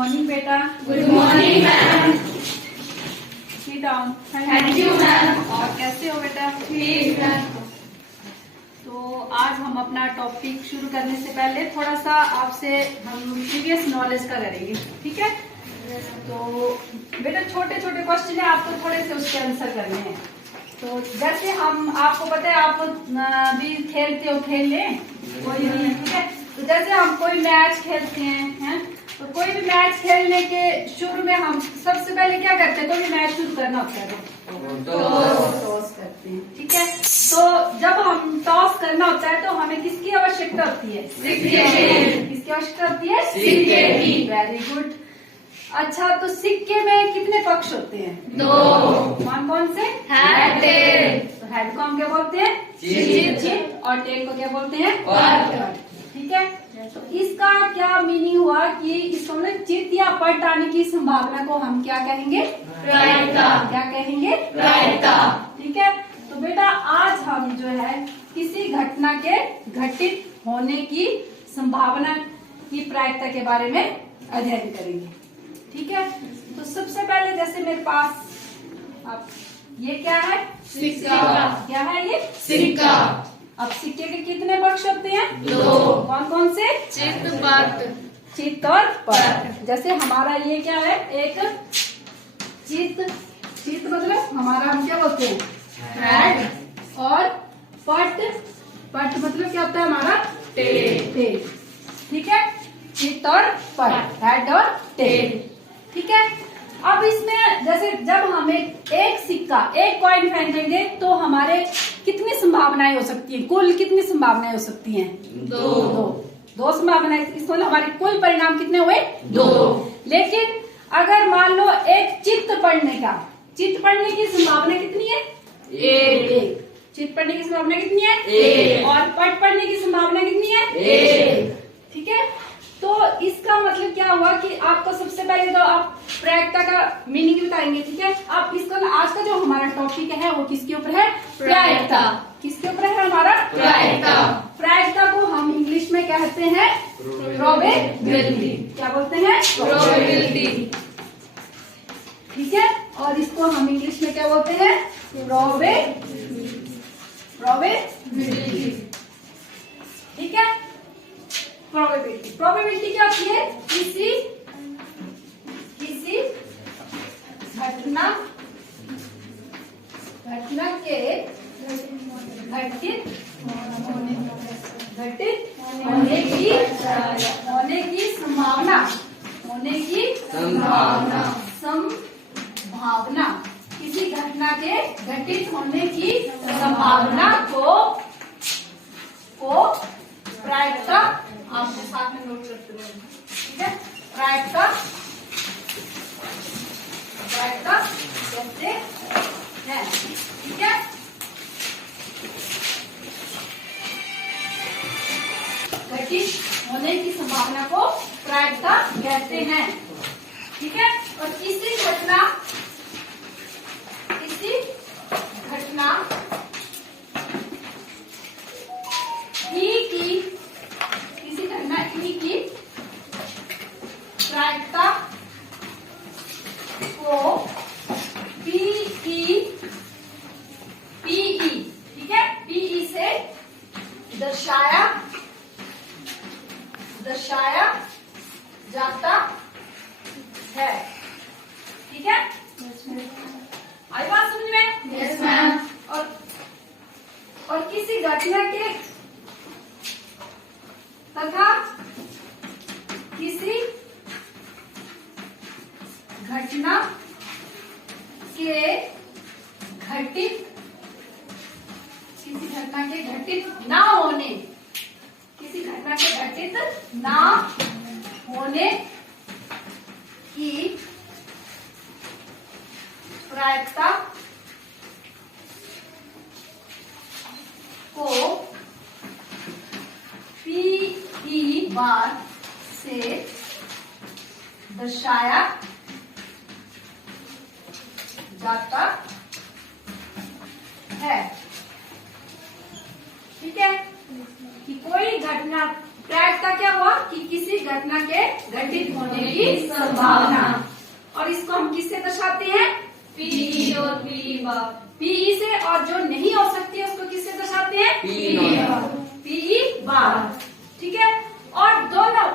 Morning बेटा। Good morning ma'am. Sit down. Thank you ma'am. और कैसे हो बेटा? ठीक मैम। तो आज हम अपना टॉपिक शुरू करने से पहले थोड़ा सा आपसे हम प्रीवियस नॉलेज का करेंगे, ठीक है? तो बेटा छोटे छोटे क्वेश्चन है, आपको थोड़े से उसके आंसर करने हैं। तो जैसे हम आपको पता है, आप भी खेलते हो, खेल लें कोई नहीं है, ठीक है? तो जैसे हम कोई मैच खेलते हैं, तो कोई भी मैच खेलने के शुरू में हम सबसे पहले क्या करते हैं? कोई भी मैच शुरू करना होता है टॉस करते हैं, ठीक है? तो जब हम टॉस करना होता है तो हमें किसकी आवश्यकता होती है? सिक्के। किसकी आवश्यकता होती है? सिक्के की। Very good. अच्छा, तो सिक्के में कितने पक्ष होते हैं? 2। कौन कौन से? Head, tell. तो हेड को हम क्या बोलते हैं? चिट। और टेल को क्या बोलते हैं? पट। ठीक है। तो इसका क्या मीनिंग हुआ कि इसको मतलब चित या पट आने की संभावना को हम क्या कहेंगे? प्रायिकता। क्या कहेंगे? प्रायिकता। ठीक है। तो बेटा आज हम जो है किसी घटना के घटित होने की संभावना की प्रायिकता के बारे में अध्ययन करेंगे, ठीक है? तो सबसे पहले जैसे मेरे पास अब ये क्या है? सिक्का। क्या है ये? सिक्का। अब सिक्के के कितने पक्ष होते हैं? 2। कौन कौन से? चित, पट। चित और पट। जैसे हमारा ये क्या है? एक चित। चित मतलब हमारा हम क्या बोलते हैं? हेड। और पट, पट मतलब क्या होता है हमारा? टेल। टेल। ठीक है। चित और पट, हेड और टेल, ठीक है। अब इसमें जैसे जब हम एक सिक्का, एक कॉइन फेंकेंगे तो हमारे कितनी संभावनाएं हो सकती हैं? कुल कितनी संभावनाएं हो सकती हैं? 2 संभावनाएं। इसको हमारे कुल परिणाम कितने हुए? 2। लेकिन अगर मान लो एक चित्त पढ़ने का, चित्त पढ़ने की संभावना कितनी है? 1। चित्त पढ़ने की संभावना कितनी है? 1। और पट पढ़ने की संभावना कितनी है? 1। ठीक है। तो इसका मतलब क्या हुआ कि आपको सबसे पहले तो आप प्रायिकता का मीनिंग बताएंगे, ठीक है? आप इसका आज का जो हमारा टॉपिक है वो किसके ऊपर है? प्रायिकता। किसके ऊपर है हमारा? प्रायिकता। प्रायिकता को हम इंग्लिश में कहते हैं प्रोबेबिलिटी। क्या बोलते हैं? प्रोबेबिलिटी। ठीक है। और इसको हम इंग्लिश में क्या बोलते हैं? प्रोबेबिलिटी। ठीक है। प्रोबेबिलिटी। प्रोबेबिलिटी क्या होती है? किसी घटना के घटित होने की संभावना किसी घटना के घटित होने की संभावना को प्रायिकता, आपके साथ में नोट करते रहो, ठीक है? प्रायिकता कहते हैं, ठीक है? घटित होने की संभावना को प्रायिकता कहते हैं, ठीक है? और किसी घटना ई की प्रायिकता को पीई, ठीक है? पीई से दर्शाया जाता है, ठीक है? आई बात समझ में? Yes ma'am. और किसी घटना के तथा किसी घटना के घटित ना होने की प्रायिकता को पीई बार से दर्शाया जाता है, ठीक है? कि कोई घटना प्रायिकता क्या हुआ कि किसी घटना के घटित होने की संभावना। और इसको हम किससे दर्शाते हैं? पी और पी बार। पीई से। और जो नहीं हो सकती है उसको किससे दर्शाते हैं? पीई बार। ठीक है। और दोनों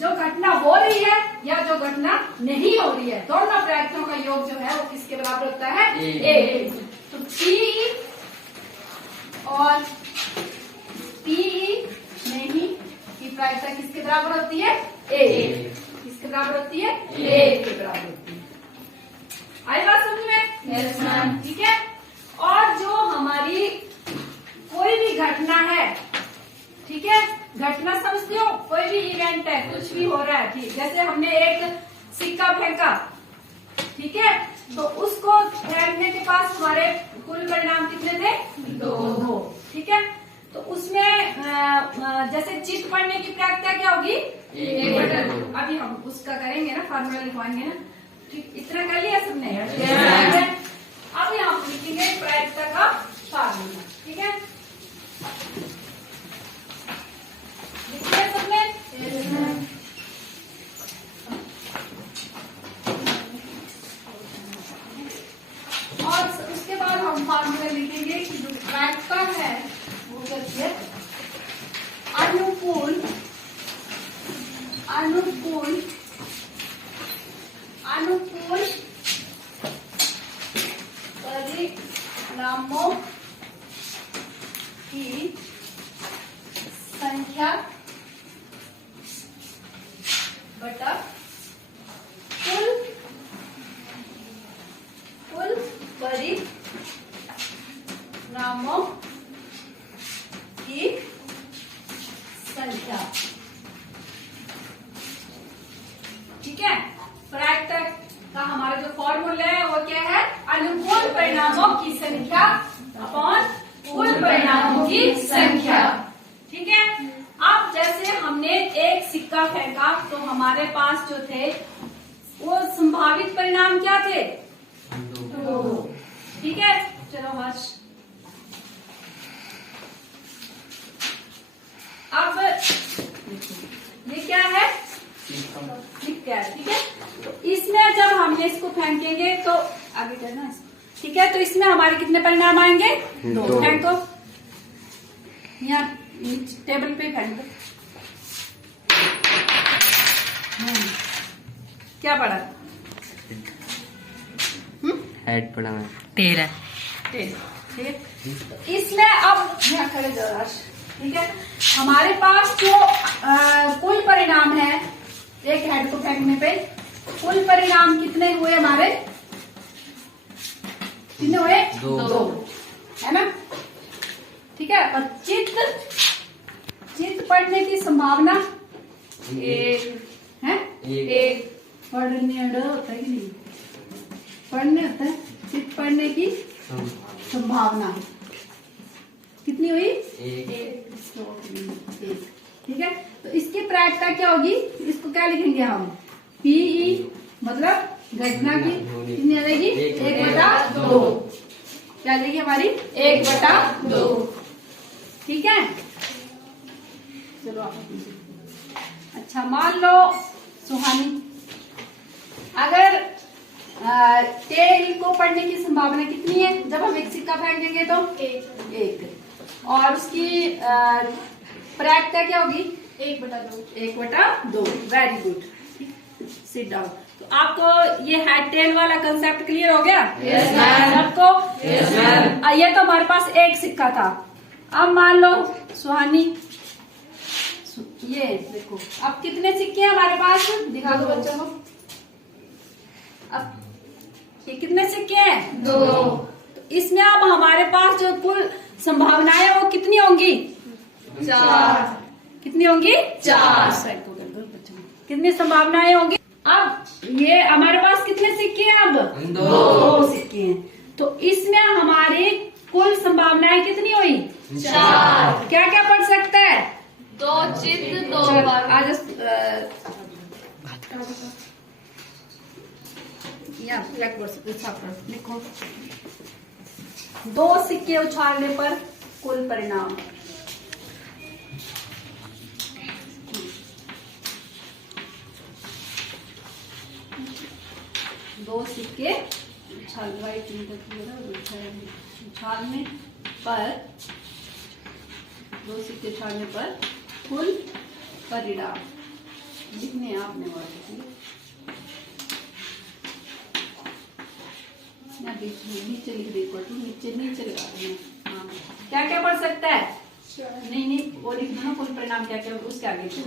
जो घटना हो रही है या जो घटना नहीं हो रही है, दोनों प्रायिकताओं का योग जो है वो किसके बराबर होता है? ए। तो पीई और पीई नहीं की प्रायिकता किसके बराबर होती है? ए। किसके बराबर होती है? ए के बराबर होती है। आई बात समझ में? Yes ma'am. ठीक है। और जो हमारी कोई भी घटना है, ठीक है, घटना समझती हो, कोई भी इवेंट है, कुछ भी हो रहा है, ठीक, जैसे हमने एक सिक्का फेंका, ठीक है, तो उसको फेंकने के पास हमारे कुल परिणाम कितने थे? दो। ठीक है। तो उसमें जैसे चित पढ़ने की प्रायिकता क्या होगी? एक बटा दो। अभी हम उसका करेंगे ना, फार्मूला लिखवाएंगे ना। ठीक, इतना कर लिया सबने? अब यहाँ लिखेंगे प्रायिकता का फार्मूला। ठीक है, लिखिए सबने। और उसके बाद हम फार्मूला लिखेंगे कि जो प्रायिकता है वो कहती है अनुकूल परिणामों की संख्या बटा कुल परिणामों की संख्या। ठीक है। प्रायिकता का हमारा जो फॉर्मूला है वो क्या है? अनुकूल परिणामों की संख्या अपॉन कुल परिणामों की संख्या। ठीक है। अब जैसे हमने एक सिक्का फेंका तो हमारे पास जो थे वो संभावित परिणाम क्या थे? दो। ठीक है। चलो हर्ष, अब ये क्या है? सिक्का। ठीक है। तो इसमें जब हमने इसको फेंकेंगे तो आगे करना, ठीक है, तो इसमें हमारे कितने परिणाम आएंगे? दो। फेंको, यहाँ टेबल पे फेंक दो। क्या पड़ा? हेड पड़ा है। 13। ठीक। इसमें अब यहाँ खड़े जाओ। ठीक है। हमारे पास जो कुल परिणाम है एक हेड को फेंकने पे, कुल परिणाम कितने हुए हमारे? कितने हुए? दो। है ना? ठीक है। और चित पढ़ने की संभावना एक है। एक पढ़ने होता है कि नहीं? पढ़ने होता है। चित पढ़ने की संभावना कितनी हुई? एक। ठीक है। तो इसकी प्रायिकता क्या होगी? इसको क्या लिखेंगे हम? पीई मतलब घटना की कितनी आ जाएगी? 1/2। क्या जाएगी हमारी? 1/2। ठीक है। चलो आप। अच्छा, मान लो सुहानी, अगर टेल को पढ़ने की संभावना कितनी है जब हम एक सिक्का फेंकेंगे? तो एक। और उसकी प्रायिकता क्या होगी? 1/2। Very good. Sit down. तो आपको ये हेड टेल वाला कंसेप्ट क्लियर हो गया? Yes ma'am. सबको? Yes ma'am. ये तो हमारे पास एक सिक्का था। अब मान लो सुहानी, ये देखो अब कितने सिक्के हैं हमारे पास? दिखा दो बच्चों को। अब ये कितने सिक्के हैं? 2। तो इसमें अब हमारे पास जो कुल संभावनाएं वो कितनी होंगी? 4। कितनी होंगी? 4। कितनी संभावनाएं होंगी? अब ये हमारे पास कितने सिक्के हैं? अब 2 सिक्के हैं। तो इसमें हमारी कुल संभावनाएं कितनी हुई? 4। क्या क्या पढ़ सकता है? 2 चित 2 बार। आज लिखो 2 सिक्के उछालने पर कुल परिणाम। 2 सिक्के उछालने पर 2 सिक्के उछालने पर कुल परिणाम लिखने आपने नीचे लिख देखो तू नीचे लगा देना। हाँ क्या क्या पढ़ सकता है? नहीं वो लिख दो ना कुल परिणाम क्या क्या उसके आगे से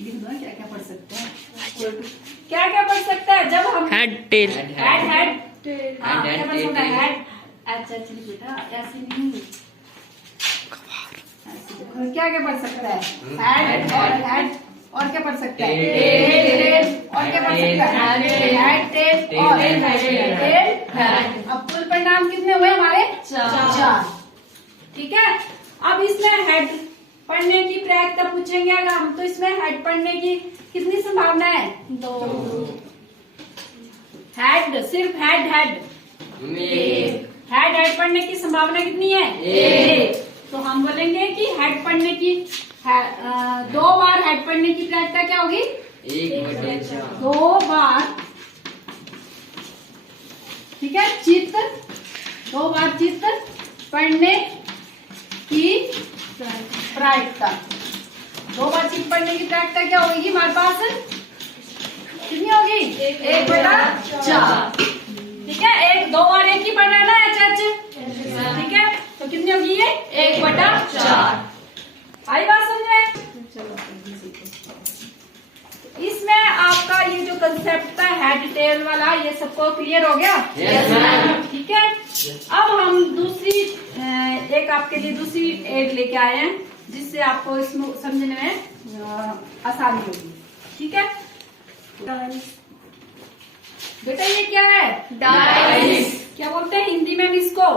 लिख दो ना क्या क्या पढ़ सकता है। क्या क्या पढ़ सकता है जब हम हेड टेल हेड हाँ क्या पढ़ सकता है? हेड अच्छा बेटा ऐसे नहीं क्या क्या पढ़ सकता है? हेड और क्या पढ़ सकता है? टेल और क्या पढ़ सकता है? हेड टेल और टेल। अब कुल परिणाम कितने हुए हमारे? 4। ठीक है। अब इसमें हेड पढ़ने की प्रायिकता पूछेंगे अगर हम तो इसमें हेड पढ़ने की कितनी संभावना है? 2। हेड सिर्फ हेड पढ़ने की संभावना कितनी है? 1। तो हम बोलेंगे कि हेड पढ़ने की 2 बार हेड पढ़ने की प्रायिकता क्या होगी? 2 बार। ठीक है। चित्त 2 बार चित्त पढ़ने की प्रायिकता 2 बार चित्त पढ़ने की प्रायिकता क्या होगी हमारे पास? कितनी होगी? 1/4। ठीक है। 2 बार एक ही पढ़ना है ना ठीक है। तो कितनी होगी ये? 1/4। आई बात समझ में? इसमें आपका ये जो कंसेप्ट था हेड टेल वाला ये सबको क्लियर हो गया? ठीक है। अब हम दूसरी एक आपके लिए दूसरी एड लेके आए हैं जिससे आपको इसमें समझने में आसानी होगी। ठीक है। बेटा ये क्या है? डाइस। क्या बोलते हैं हिंदी में इसको?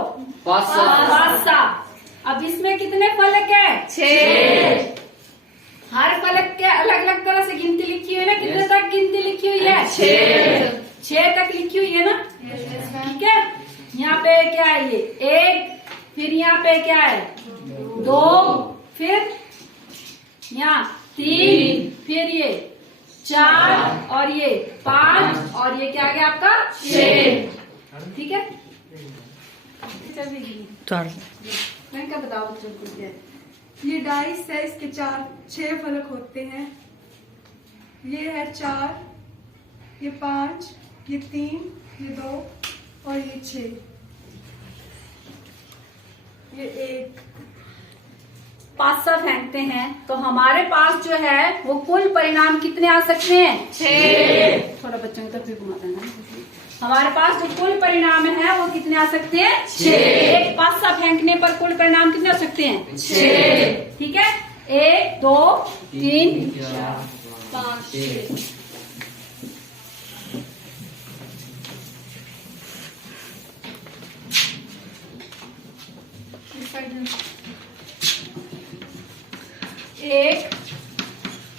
पासा। अब इसमें कितने फलक है? 6। हर फलक के अलग अलग तरह से गिनती लिखी हुई है ना? कितने तक गिनती लिखी हुई है? 6 तक लिखी हुई है ना? ठीक है। यहाँ पे क्या है? ये 1, फिर यहाँ पे क्या है? 2, फिर यहाँ 3, फिर ये 4 और ये 5 और ये क्या आ गया आपका? 6। ठीक है। मैं क्या बताओ बच्चों? ये डाइस है, इसके 6 फलक होते हैं। ये है 4, ये 5, ये 3, ये 2 और ये 6, ये 1। 5 फेंकते हैं तो हमारे पास जो है वो कुल परिणाम कितने आ सकते हैं? 6। थोड़ा बच्चों की तरफ घुमा देना। हमारे पास जो कुल परिणाम है वो कितने आ सकते हैं? 6। एक 5 फेंकने पर कुल परिणाम कितने हो सकते हैं? 6। ठीक है। 1 2 3 4 5 6। एक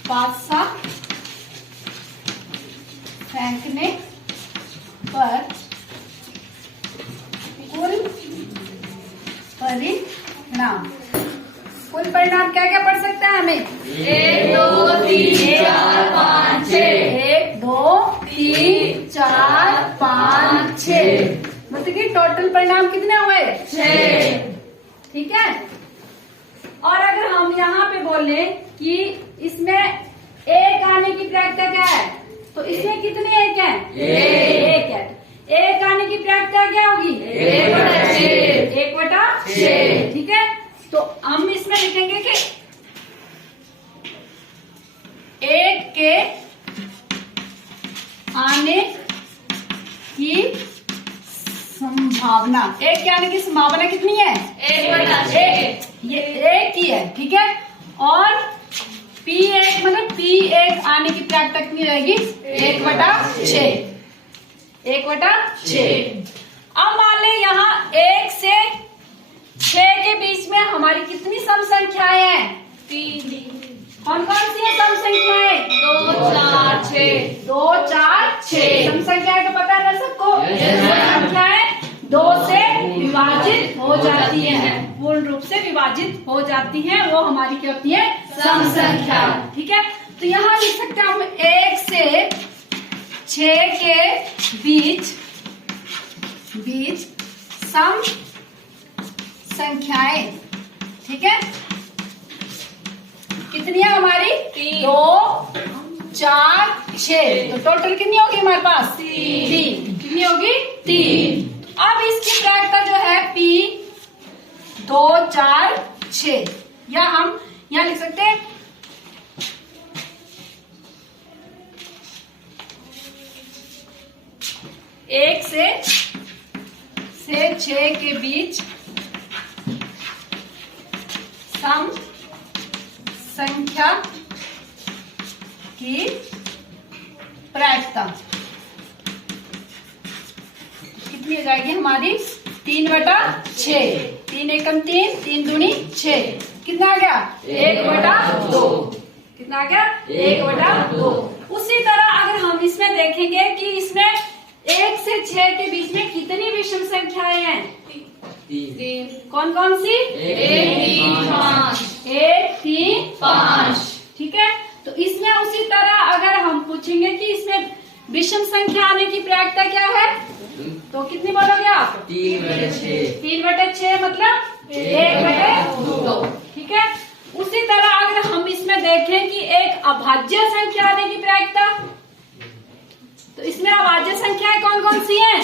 5 फेंकने पर कुल परिणाम क्या क्या पढ़ सकता है हमें? 1 2 3 4 5 6। 1 2 3 4 5 6 मतलब कि टोटल परिणाम कितने हुए? 6। ठीक है। और अगर हम यहाँ पे बोले कि इसमें 1 आने की प्रायिकता क्या है तो इसमें कितने 1 है? 1 है। 1 आने की प्रायिकता क्या होगी? 1/6। ठीक है। तो हम इसमें लिखेंगे कि 1 के आने की संभावना 1 के आने की संभावना कितनी है? 1/6। ये 1 की है। ठीक है। और P1 मतलब P1 आने की प्रायिकता कितनी रहेगी? 1/6। 1/6। अब मान लें यहाँ 1 से 6 के बीच में हमारी कितनी सम संख्याएं हैं? 3। कौन कौन सी है सम संख्याएं? 2 4 6। 2 4 6 सम संख्याएं तो पता है ना सबको? संख्याएं 2 से विभाजित हो जाती हैं, पूर्ण रूप से विभाजित हो जाती हैं, वो हमारी क्या होती है? सम संख्या। ठीक है। तो यहाँ लिख सकते हैं हम 1 से 6 के बीच सम संख्याएं, ठीक है, कितनी है हमारी? 2 4 6। तो टोटल कितनी होगी हमारे पास? 3। कितनी होगी? 3। अब इसकी प्रायिकता जो है P 2 4 6, या हम यहां लिख सकते हैं 1 से 6 के बीच सम संख्या की प्रायिकता कितनी हो जाएगी हमारी? 3/6। 3 एकम 3, 3 दूनी 6। कितना आ गया? 1/2। कितना आ गया? 1/2। उसी तरह अगर हम इसमें देखेंगे कि इसमें 1 से 6 के बीच में कितनी विषम संख्याएं हैं? 3। कौन कौन सी? 1 3 5। 1 3 5। ठीक है। तो इसमें उसी तरह अगर हम पूछेंगे कि इसमें विषम संख्या आने की प्रायिकता क्या है, तो कितनी बोलोगे आप? 3/6। 3/6 मतलब 1/2। ठीक है। उसी तरह अगर हम इसमें देखें कि एक अभाज्य संख्या आने की प्रायिकता, तो इसमें अभाज्य संख्याएं कौन कौन सी हैं?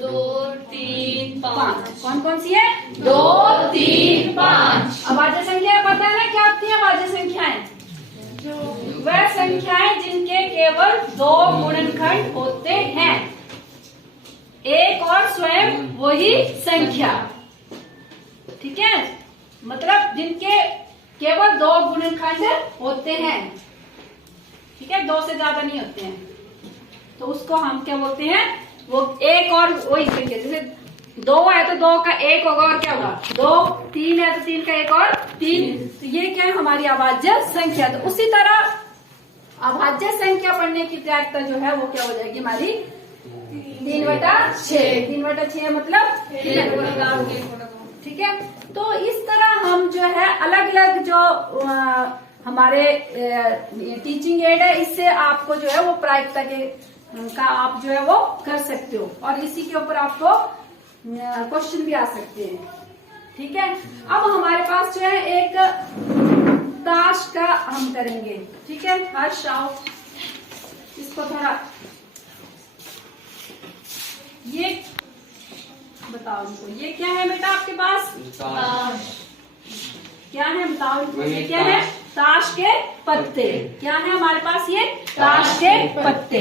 2 3 5। कौन कौन सी है? 2 3 5। अभाज्य संख्या पता है ना क्या होती है? अभाज्य संख्याएं वह संख्याएं जिनके केवल 2 गुणनखंड होते हैं, एक और स्वयं वही संख्या। ठीक है, मतलब जिनके केवल 2 गुणनखंड होते हैं, ठीक है, 2 से ज्यादा नहीं होते हैं, तो उसको हम क्या बोलते हैं? वो एक और वही संख्या। जैसे 2 है तो 2 का 1 होगा और क्या होगा? 2। 3 है तो 3 का 1 और 3। तो ये क्या है? हमारी अभाज्य संख्या। तो उसी तरह अभाज्य संख्या पढ़ने की प्रायिकता जो है वो क्या हो जाएगी हमारी? 3/6। 3/6 मतलब ठीक है। तो इस तरह हम जो है अलग अलग जो हमारे टीचिंग एड है, इससे आपको जो है वो प्रायिकता का आप जो है वो कर सकते हो, और इसी के ऊपर आपको क्वेश्चन भी आ सकते हैं। ठीक है। अब हमारे पास जो है एक ताश का हम करेंगे। ठीक है, हर्ष आओ, इसको थोड़ा ये बताओ इनको, ये क्या है बेटा आपके पास? क्या है बताओ? ये क्या है? ताश के पत्ते। क्या है हमारे पास? ये ताश के पत्ते।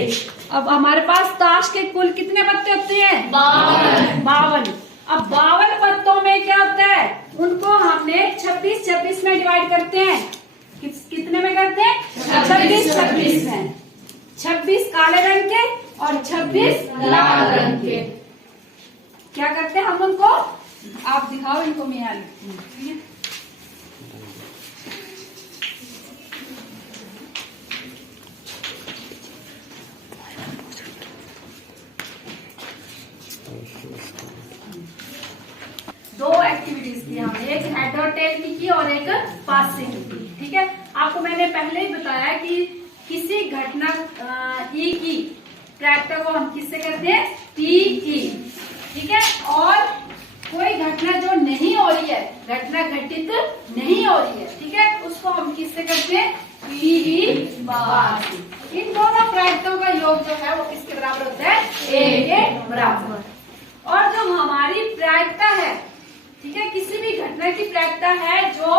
अब हमारे पास ताश के कुल कितने पत्ते होते हैं? 52। अब 52 पत्तों में क्या होता है? उनको हमने 26-26 में डिवाइड करते हैं। कितने में करते हैं? 26-26 में। 26 काले रंग के और 26 लाल रंग के। क्या करते हैं हम उनको? आप दिखाओ इनको, मैं यहाँ लिखती हूँ। ठीक है, दो एक्टिविटीज की हमने, एक हेड और टेल की और एक पास से की। ठीक है, आपको मैंने पहले ही बताया कि किसी घटना ई की प्रायिकता को हम किससे करते हैं? T E. ठीक है, और कोई घटना जो नहीं हो रही है, घटना घटित नहीं हो रही है, ठीक है, उसको हम किससे करते हैं? पी ई बार। इन दोनों प्रायिकताओं का योग जो है वो किसके बराबर होता है? ए के बराबर। और जो हमारी प्रायिकता है, ठीक है, किसी भी घटना की प्रायिकता है जो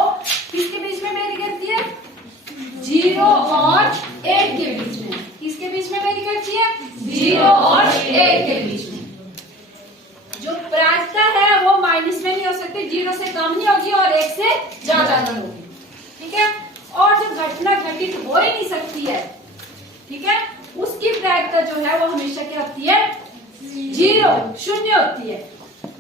किसके बीच में वेरी करती है? 0 और 1 के बीच में। किसके बीच में वेरी करती है? 0 और 1 के बीच में। जो प्रायिकता है वो माइनस में नहीं हो सकती, 0 से कम नहीं होगी और 1 से ज्यादा नहीं होगी। ठीक है, और जो घटना घटित हो ही नहीं सकती है, ठीक है, उसकी प्रायिकता जो है वो हमेशा क्या होती है? 0, शून्य होती है।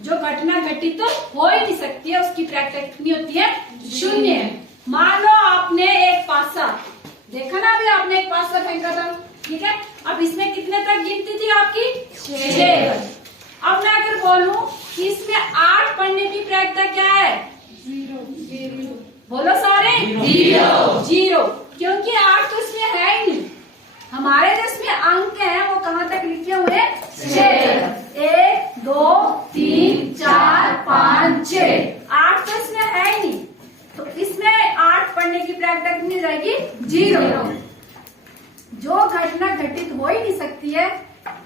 जो घटना घटित हो ही नहीं सकती है उसकी प्रायिकता कितनी होती है? 0। मान लो आपने एक पासा देखा ना, अभी आपने एक पासा फेंका था, ठीक है, अब इसमें कितने तक गिनती थी आपकी? 6। अब मैं अगर बोलूं कि इसमें 8 पढ़ने की प्रायिकता क्या है? 0। बोलो सारे। 0। क्योंकि 8 तो इसमें है ही नहीं, जीरो। जो घटना घटित हो ही नहीं सकती है,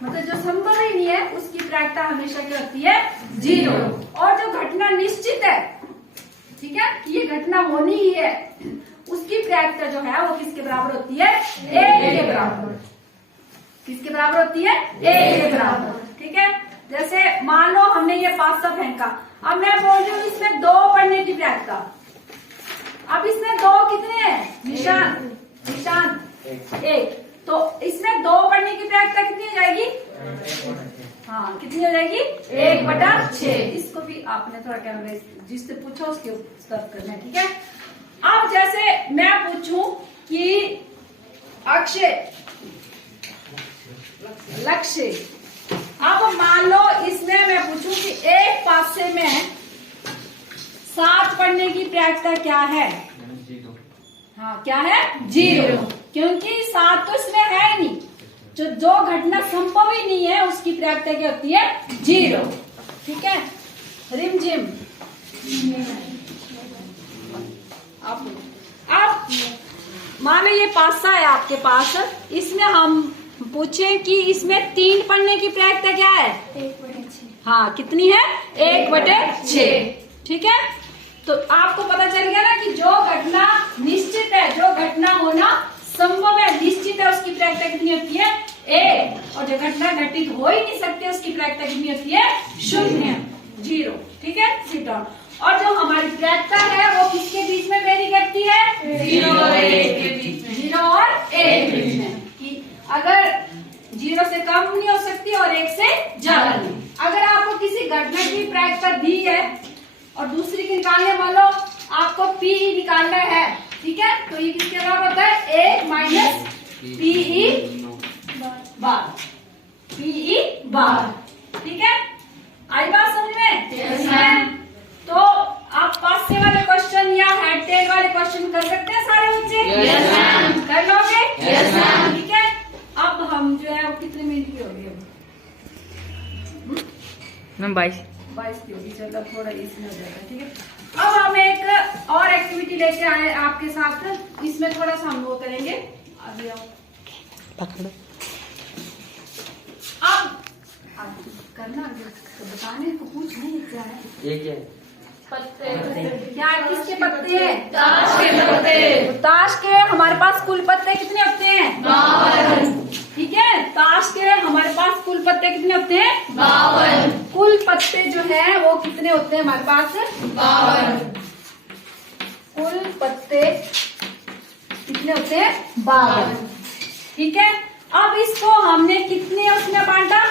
मतलब जो संभव ही नहीं है, उसकी प्रायिकता हमेशा क्या होती है? जीरो। और जो घटना निश्चित है, ठीक है, कि ये घटना होनी ही है, उसकी प्रायिकता जो है वो किसके बराबर होती है? एक के बराबर। किसके बराबर होती है? एक के बराबर। ठीक है, जैसे मान लो हमने ये 500 फेंका, अब मैं बोल रही हूँ इसमें 2 पड़ने की प्रायिकता। अब इसमें 2 कितने हैं? निशान एक, तो इसमें 2 पढ़ने की प्रायिकता कितनी हो जाएगी? हाँ, कितनी हो जाएगी? 1/6। इसको भी आपने थोड़ा कैमरे जिससे पूछो उसके उत्तर करना है, ठीक है। अब जैसे मैं पूछूं कि अक्षय लक्ष्य, अब मान लो इसमें मैं पूछूं कि एक पासे में 7 पढ़ने की प्रायिकता क्या है? हाँ, क्या है? 0, क्योंकि 7 तो इसमें है ही नहीं। जो घटना संभव ही नहीं है, उसकी प्रायिकता क्या होती है? 0। ठीक है, रिमझिम। अब मान लो ये पासा है आपके पास, इसमें हम पूछे कि इसमें 3 पढ़ने की प्रायिकता क्या है? 1/6। हाँ, कितनी है? 1/6। ठीक है, तो आपको पता चल गया ना कि जो घटना निश्चित है, जो घटना होना संभव है, निश्चित है, उसकी प्रायिकता कितनी होती है? 1। और जो घटना घटित हो ही नहीं सकती, उसकी प्रायिकता कितनी होती है? 0, 0। ठीक है, सिट डाउन। और जो हमारी प्रायिकता है वो किसके बीच में वेरी करती है? 0 और 1 के बीच में। 0 और 1 के बीच में, कि अगर 0 से कम नहीं हो सकती और 1 से ज्यादा नहीं। अगर आपको किसी घटना की प्रायिकता दी है और दूसरी की निकालने, मान लो आपको पीई निकालना है, ठीक है, तो ये किसके बराबर होता है? 1 - पीई बार, पीई बार। ठीक है, आई बात समझ में? Yes, ma'am। तो आप पासे वाले क्वेश्चन या हेड टेल वाले क्वेश्चन कर सकते हैं सारे बच्चे? Yes, ma'am। कर लोगे? Yes, ma'am। ठीक है, अब हम जो है वो कितने मिनट की होगी? मैम 22 की होगी। चलो थोड़ा इसमें हो जाएगा, ठीक है। अब हम एक और एक्टिविटी लेके आए आपके साथ, इसमें थोड़ा सा हम वो करेंगे। अभी आओ, पकड़ो। अब करना तो बताने को पूछ नहीं, क्या है? ये क्या है? पत्ते। क्या है? किसके पत्ते हैं? ताश के पत्ते। ताश के हमारे पास कुल पत्ते कितने होते हैं? 52। ठीक है, ताश के हमारे पास कुल पत्ते कितने होते हैं? 52। कुल पत्ते जो है वो कितने होते हैं हमारे पास? 52। कुल पत्ते कितने होते हैं? 52। ठीक है, अब इसको हमने कितने उसमें बांटा?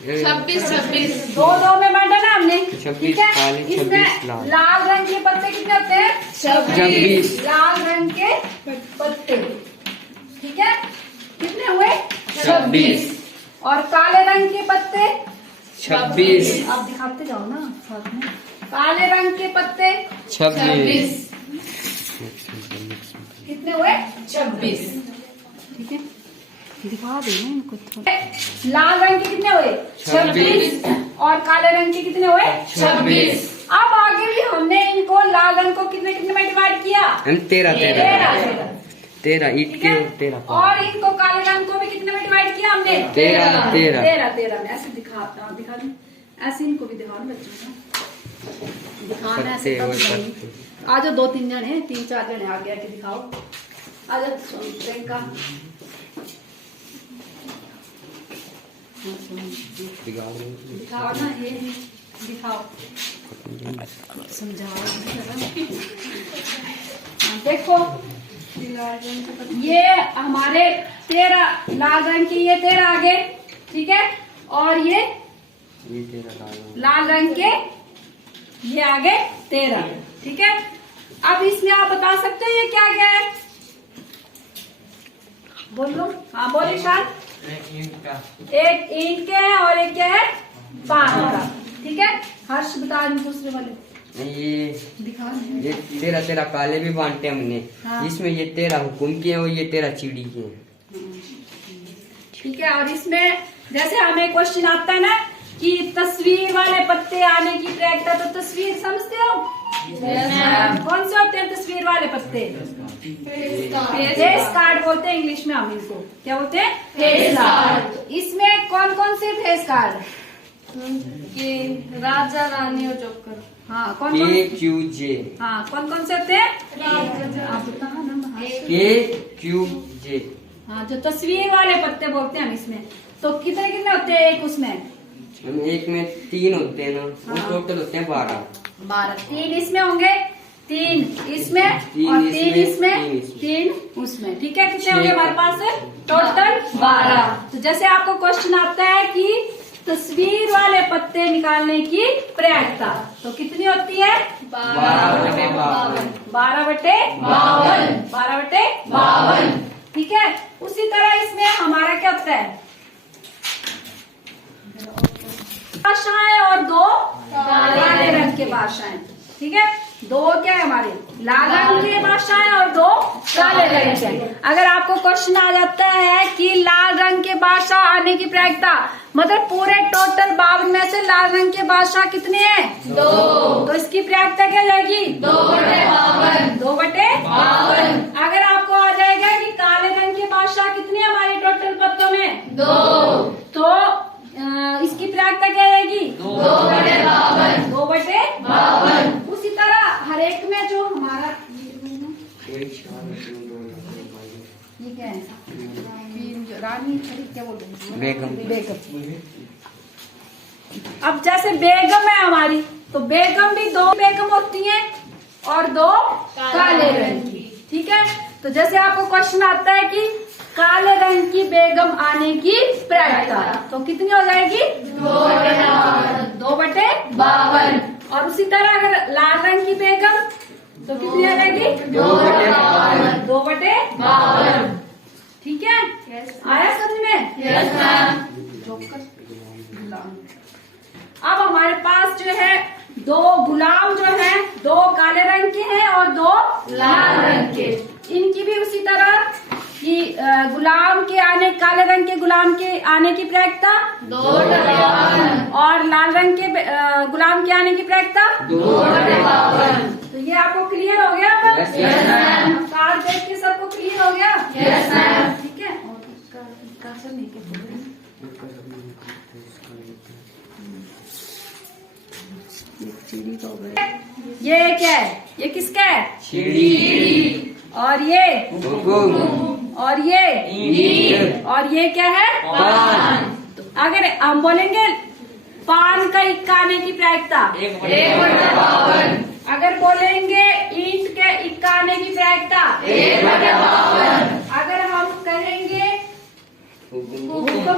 26। 2 में बांटा ना हमने। 26 ठीक है, काले, 26 इसमें लाल। लाल रंग के पत्ते कितने होते हैं? 26। लाल रंग के पत्ते, ठीक है, कितने हुए? 26। और काले रंग के पत्ते? 26। आप दिखाते जाओ ना साथ में। काले रंग के पत्ते 26। कितने हुए? 26। ठीक है, दिखा दे ना इनको थोड़ा। लाल रंग के कितने हुए? 26। और काले रंग के कितने हुए? 26। अब आगे भी हमने इनको लाल रंग को कितने कितने में डिवाइड किया? 13 ईट ठीक के है, 13 और इनको काले रंग को भी कितने में डिवाइड किया हमने? 13 में। ऐसे दिखा दूं, ऐसे इनको भी दिखाओ ना बच्चों को, दिखाना ऐसे पत्ते और तब नहीं। पत्ते। आ जाओ, 2-3 जने, 3-4 जने आगे आके दिखाओ। आ जाओ प्रियंका, दिखाओ ना, ये दिखाओ, समझाओ। देखो, ये हमारे 13 लाल रंग के, ये 13 आगे, ठीक है, और ये 13 लाल रंग के ये आगे 13, ठीक है। अब इसमें आप बता सकते हो ये क्या क्या है? बोलो, हाँ बोलिए शान। एक ईंट के है और एक क्या है? पान का, ठीक है। हर्ष बता दूसरे वाले, ये दिखा। ये 13 काले भी बांटे हमने। हाँ। इसमें ये 13 हुकुम के हैं और ये 13 चिड़ी के हैं। ठीक है, और इसमें जैसे हमें क्वेश्चन आता है ना कि तस्वीर वाले पत्ते आने की प्रायिकता, तो तस्वीर समझते हो? Yes, ma'am। कौन से होते हैं तस्वीर वाले पत्ते? फेस कार्ड बोलते हैं इंग्लिश में हम इनको, क्या बोलते हैं? Face card. इसमें कौन कौन से फेस कार्ड? के राजा रानी और जोकर। हाँ कौन कौन? KQJ। हाँ कौन कौन से होते हैं? आप बताओ ना। KQJ। हाँ जो तस्वीर वाले पत्ते बोलते हैं हम इसमें। तो कितने कितने होते हैं एक उसमें? हम एक में 3 होते हैं ना, और हाँ। टोटल होते हैं 12। 12। 3 इसमें होंगे, 3 इसमें, तीन और 3 इसमें, इसमें, 3 उसमें। ठीक है, कितने होंगे हमारे पास? टोटल 12। बारह। तो जैसे आपको क्वेश्चन आता है कि तस्वीर वाले पत्ते निकालने की प्रयागता, तो कितनी होती है? 12/52। 12/52। 12/52। ठीक है, उसी तरह इसमें हमारा क्या होता है? भाषाएं और 2 काले रंग के भाषाएं। ठीक है, 2 क्या है हमारे? लाल रंग की भाषाएं और 2 काले रंग के। अगर आपको क्वेश्चन आ जाता है कि लाल रंग के भाषा आने की प्रायिकता, मतलब पूरे टोटल 52 में से लाल रंग के भाषा कितने हैं? 2। तो इसकी प्रायिकता क्या जाएगी? 2/52। 2/52। अगर आपको आ जाएगा कि काले रंग की भाषा कितनी है हमारे टोटल पत्तों में? 2। तो इसकी प्रायिकता क्या रहेगी? 2/52। 2/52। उसी तरह हर एक में जो हमारा ये क्या है? रानी क्या बोल रहे हैं? बेगम। बेगम। अब जैसे बेगम है हमारी, तो बेगम भी 2 बेगम होती हैं और 2 काले रंग की। ठीक है, तो जैसे आपको क्वेश्चन आता है कि काले रंग की बेगम आने की प्रायिकता, तो कितनी हो जाएगी? 2/52। और उसी तरह अगर लाल रंग की बेगम, तो कितनी आ जाएगी? 2/52। ठीक है, आया समझ में? Yes ma'am. अब हमारे पास जो है 2 गुलाम जो है, 2 काले रंग के हैं और 2 लाल रंग के। इनकी भी उसी तरह कि गुलाम के आने, काले रंग के गुलाम के आने की प्रायिकता 2/52। और लाल रंग के गुलाम के आने की प्रायिकता 2/52। तो ये आपको क्लियर हो गया? अब Yes, ma'am। कार्ड देख के सबको क्लियर हो गया? Yes, ma'am। ठीक है, और इसका असर नहीं के चिड़ी तो गए। ये क्या है? ये किसका है? चिड़ी। और ये, हुकुम। और ये, ईंट। और ये क्या है? पान। तो अगर हम बोलेंगे पान का इक्का आने की प्रायिकता 1/52। अगर बोलेंगे ईंट के इक्का आने की प्रायिकता 1/52। अगर हम कहेंगे हुकुम। हुक्म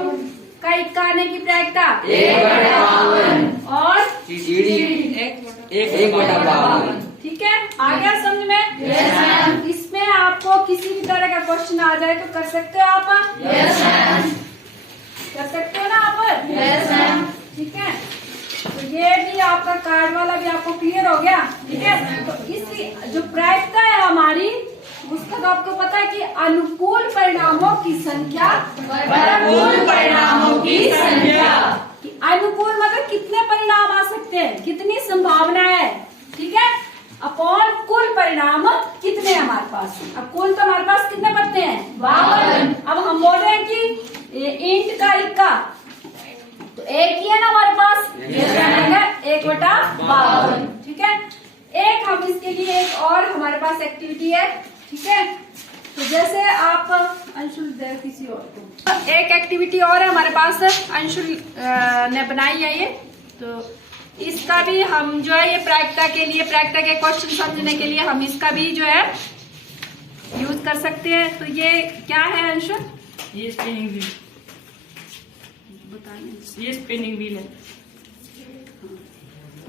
का इक्का आने की प्रायिकता 1/52। और चिड़ी 1/52। ठीक है, आ गया समझ में? Yes, ma'am। इसमें आपको किसी भी तरह का क्वेश्चन आ जाए तो कर सकते हो आप? Yes, ma'am। कर सकते हो ना आप? Yes, ma'am। ठीक है, तो ये भी आपका कार्ड वाला भी आपको क्लियर हो गया। ठीक है, तो इसकी जो प्रायिकता है हमारी, उसका तो आपको पता है कि अनुकूल परिणामों की संख्या प्रतिकूल परिणामों की संख्या। कि अनुकूल मतलब कितने परिणाम आ सकते हैं, कितनी संभावना है। ठीक है, अपॉन कुल परिणाम कितने हैं हमारे पास? अब कुल तो हमारे पास कितने पत्ते हैं? 52। अब हम बोल रहे हैं कि ये ईंट का इक्का, तो एक ही है ना हमारे पास? 1/52। ठीक है, एक हम इसके लिए एक और हमारे पास एक्टिविटी है। ठीक है, तो जैसे आप अंशुल दे किसी और को एक एक्टिविटी और है हमारे पास, अंशुल ने बनाई है ये, तो इसका भी हम जो है ये प्रायिकता के लिए, प्रायिकता के क्वेश्चन समझने के लिए हम इसका भी जो है यूज कर सकते हैं। तो ये क्या है अंशुल? ये स्पिनिंग व्हील, बताइए, ये स्पिनिंग व्हील है।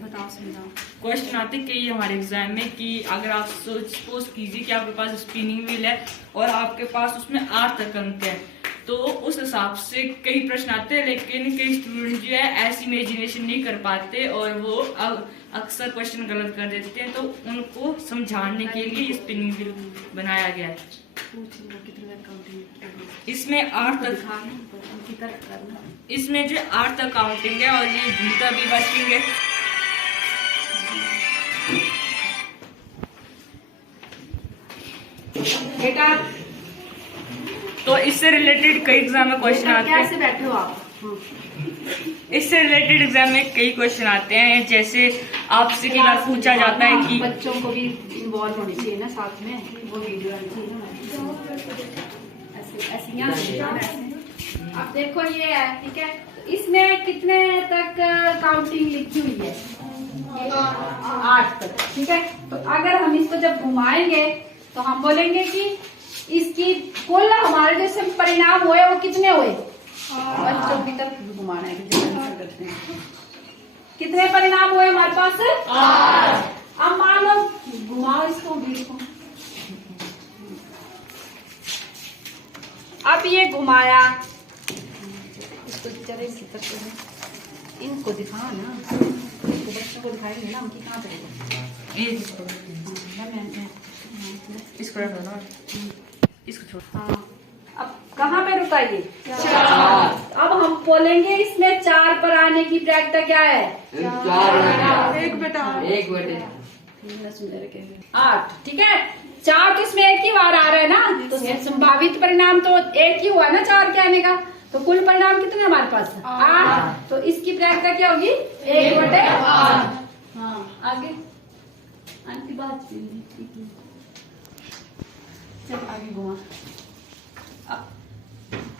बताओ, समझाओ। क्वेश्चन आते कई हमारे एग्जाम में कि अगर आप सपोज कीजिए कि आपके पास स्पिनिंग व्हील है और आपके पास उसमें 8 तक अंक है, तो उस हिसाब से कई प्रश्न आते हैं, लेकिन कई स्टूडेंट जो है ऐसी इमेजिनेशन नहीं कर पाते और वो अक्सर क्वेश्चन गलत कर देते हैं। तो उनको समझाने के लिए ये स्पिनिंग व्हील बनाया गया है। इसमें 8 तक, इसमें जो 8 तक काउंटिंग है और ये घूमता भी वर्किंग है। बेटा तो इससे रिलेटेड कई एग्जाम में क्वेश्चन आते हैं। कैसे बैठे हो आप? इससे रिलेटेड एग्जाम में कई क्वेश्चन आते हैं, जैसे आपसे कई बार पूछा जाता है कि बच्चों को भी इन्वॉल्व होनी चाहिए ना साथ में, वो वीडियो आनी चाहिए ना, ऐसे ऐसे यहाँ से ऐसे। अब देखो ये है, ठीक है, इसमें कितने तक काउंटिंग लिखी हुई है? 8 तक, ठीक है। तो अगर हम इसको जब घुमाएंगे तो हम बोलेंगे कि इसकी कुल हमारे जो इसमें परिणाम हुए वो कितने हुए? बच्चों की तरफ घुमाना है, करते हैं। कितने परिणाम हुए हमारे पास? 8। अब मान लो घुमाओ इसको, व्हील को। अब ये घुमाया, इसको जरा इसी तरह से इनको दिखा ना, इसको बच्चों को दिखाएंगे ना, उनकी कहाँ करेंगे? इसको छोड़। हाँ, अब कहाँ पे रुका ये? 4। अब हम बोलेंगे इसमें 4 पर आने की प्रायिकता क्या है? 1 बटा 8, ठीक है। 4 तो इसमें एक ही बार आ रहा है ना, तो संभावित परिणाम तो एक ही हुआ ना 4 के आने का, तो कुल परिणाम कितने हमारे पास? 8। तो इसकी प्रायिकता क्या होगी? 1/8। हाँ, आगे आंटी बात चल आगे घुमा।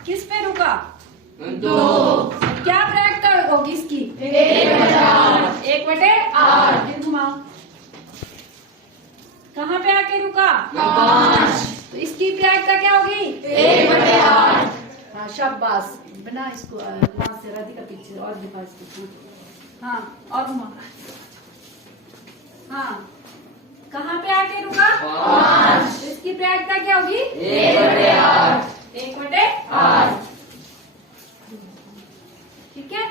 किस पे रुका? 2। क्या प्रायिकता होगी इसकी? 1/8। फिर घुमाओ, कहाँ पे आके रुका? 5। तो इसकी प्रायिकता क्या होगी? 1/8। हाँ, शाबाश। बना इसको वहां से राधिका पीछे और दिखा इसको। हाँ, और घुमा। हाँ, कहाँ पे आके रुका? 5। तो इसकी प्रायिकता क्या होगी? 1/8। 1/8, ठीक है।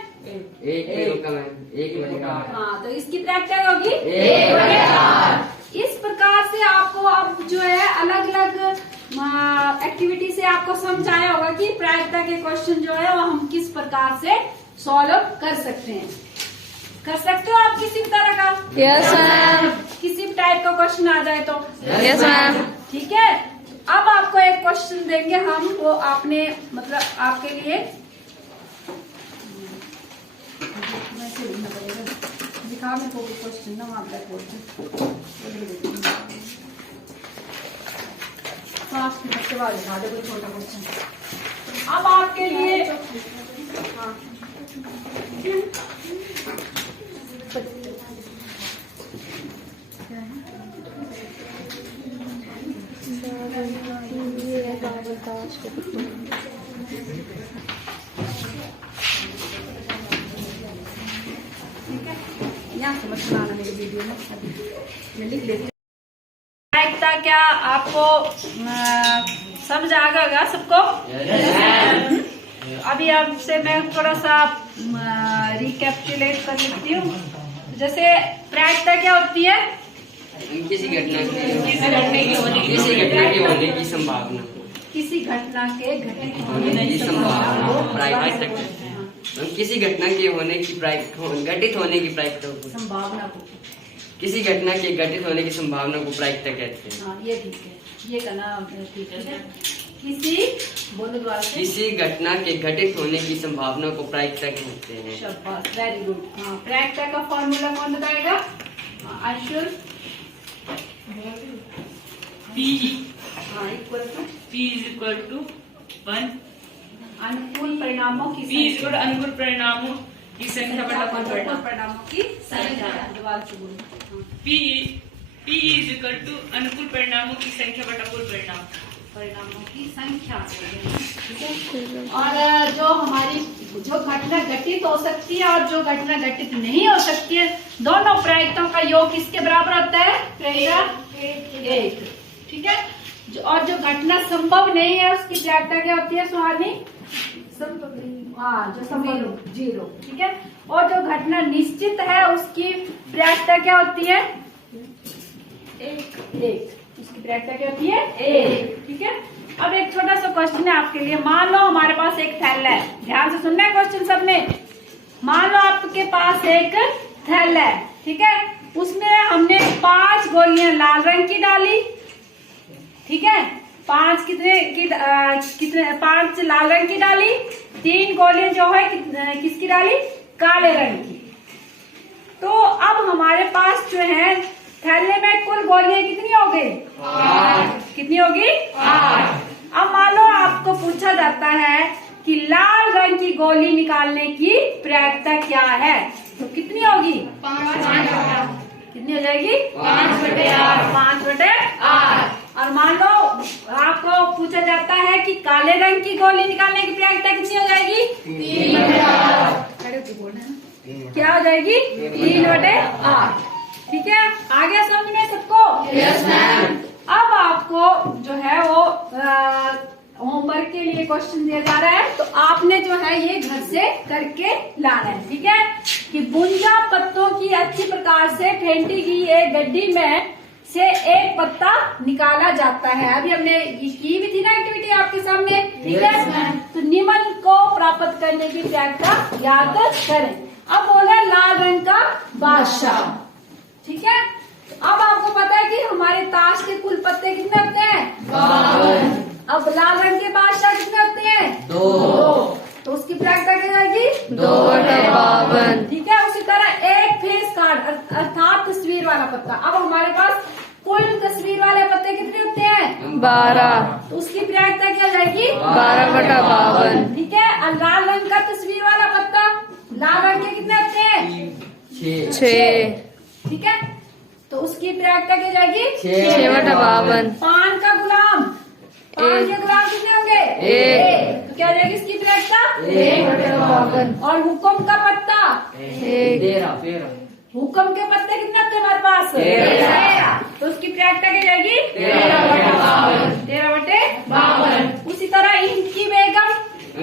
हाँ, तो इसकी प्रायिकता क्या होगी? 1/8। इस प्रकार से आपको अब जो है अलग अलग एक्टिविटी से आपको समझ आया होगा कि प्रायिकता के क्वेश्चन जो है वो हम किस प्रकार से सॉल्व कर सकते हैं। कर सकते हो आप किसी भी तरह का? Yes ma'am. किसी भी टाइप का क्वेश्चन आ जाए तो? Yes ma'am. ठीक है। अब आपको एक क्वेश्चन देंगे हम, वो आपने मतलब आपके लिए दिखा मेरे को क्वेश्चन ना वहाँ ब्लैक बोर्ड पे पाँच मिनट के बाद दिखा दे कोई छोटा क्वेश्चन। अब आपके लिए हाँ ठीक है, यहाँ समझ में आना मेरी वीडियो में मैं लिख लेती हूँ। प्रायिकता क्या आपको समझ आ गया सबको? अभी आपसे मैं थोड़ा सा रिकैप्चुलेट कर लेती हूँ। जैसे प्रायिकता क्या होती है? किसी घटना के होने की संभावना, किसी घटना के घटित होने की संभावना को प्रायिकता कहते हैं। हम किसी घटना के होने की घटित होने की प्रायिकता को, संभावना को, किसी घटना के घटित होने की संभावना को प्रायिकता कहते हैं। हाँ, ये ठीक है, ये करना ठीक है। किसी बोलो द्वारा से, किसी घटना के घटित होने की संभावना को प्रायिकता कहते हैं। शाबाश, वेरी गुड। हाँ, प्रायिकता का फॉर्मूला कौन बताएगा? Anshul. P is equal to 1। अनुकूल परिणामों की P is equal to अनुकूल परिणामों की संख्या बटा कुल परिणाम। परिणामों की संख्या। दोबारा से बोलो। P is equal to अनुकूल परिणामों की संख्या बटा कुल परिणाम। परिणामों की संख्या, ठीक है। और जो हमारी जो घटना घटित हो सकती है और जो घटना घटित नहीं हो सकती है, दोनों प्रायिकताओं का योग किसके बराबर होता है? प्रायिकता 1, ठीक है। और जो घटना संभव नहीं है उसकी प्रायिकता क्या होती है सुहानी? हाँ, जो संभव 0, ठीक है। और जो घटना निश्चित है उसकी प्रायिकता क्या होती है? 1। उसकी प्रायिकता क्या होती है? 1, ठीक है। अब एक छोटा सा क्वेश्चन है आपके लिए। मान लो हमारे पास एक थैला है, ध्यान से सुनना है क्वेश्चन सबने। मान लो आपके पास एक थैला है, ठीक है। उसमें हमने 5 गोलियां लाल रंग की डाली, ठीक है। 5 कितने 5 लाल रंग की डाली, 3 गोलियां जो है किसकी डाली, काले रंग की। तो अब हमारे पास जो है थैले में कुल गोलियां कितनी हो गई, 8। कितनी होगी, 8। अब मान लो आपको पूछा जाता है कि लाल रंग की गोली निकालने की प्रायिकता क्या है, तो कितनी होगी, 5। कितनी हो जाएगी, 5/8। 5/8। और मान लो आपको पूछा जाता है कि काले रंग की गोली निकालने की प्रायिकता कितनी हो जाएगी, 3/8। क्या हो जाएगी, 3/8। ठीक है, आ गया समझ में सबको? Yes ma'am. अब आपको जो है वो होमवर्क के लिए क्वेश्चन दिया जा रहा है, तो आपने जो है ये घर से करके लाना है। ठीक है, कि बुंजा पत्तों की अच्छी प्रकार से फेंटी गई एक गड्डी में से एक पत्ता निकाला जाता है। अभी हमने की भी थी ना एक्टिविटी आपके सामने। ठीक है, तो निम्न को प्राप्त करने की प्रायिकता याद करें। अब बोला लाल रंग का बादशाह। ठीक है, अब आपको पता है कि हमारे ताश के कुल पत्ते कितने होते हैं, 52। अब लाल रंग के बादशाह कितने होते हैं, 2। तो उसकी प्रायिकता क्या जाएगी, 2/52। ठीक है, उसी तरह एक फेस कार्ड अर्थात तस्वीर वाला पत्ता। अब हमारे पास कुल तस्वीर वाले पत्ते कितने होते हैं, 12। तो उसकी प्रायिकता क्या जाएगी, 12/52। ठीक है। और लाल रंग का तस्वीर वाला पत्ता, लाल रंग के कितने होते हैं, 6। ठीक है, तो उसकी प्रायिकता क्या जाएगी, 6/52। पान का गुलाम, पान के गुलाम कितने होंगे, 1। तो क्या जाएगी इसकी प्रायिकता, 1/52। और हुक्म का पत्ता, 1। हुक्म के पत्ते कितने होते हैं हमारे पास, 13। तो उसकी प्रायिकता क्या जाएगी, 13/52। उसी तरह ईंट की बेगम,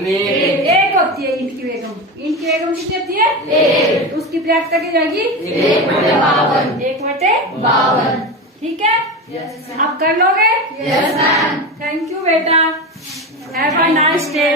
एक होती है ईंट की बेगम। ईंट की बेगम कितनी होती है, 1। तो उसकी प्रायिकता क्या जाएगी, 1/52। ठीक है, आप कर लोगे? Yes ma'am. थैंक यू बेटा, हैव अ नाइस डे।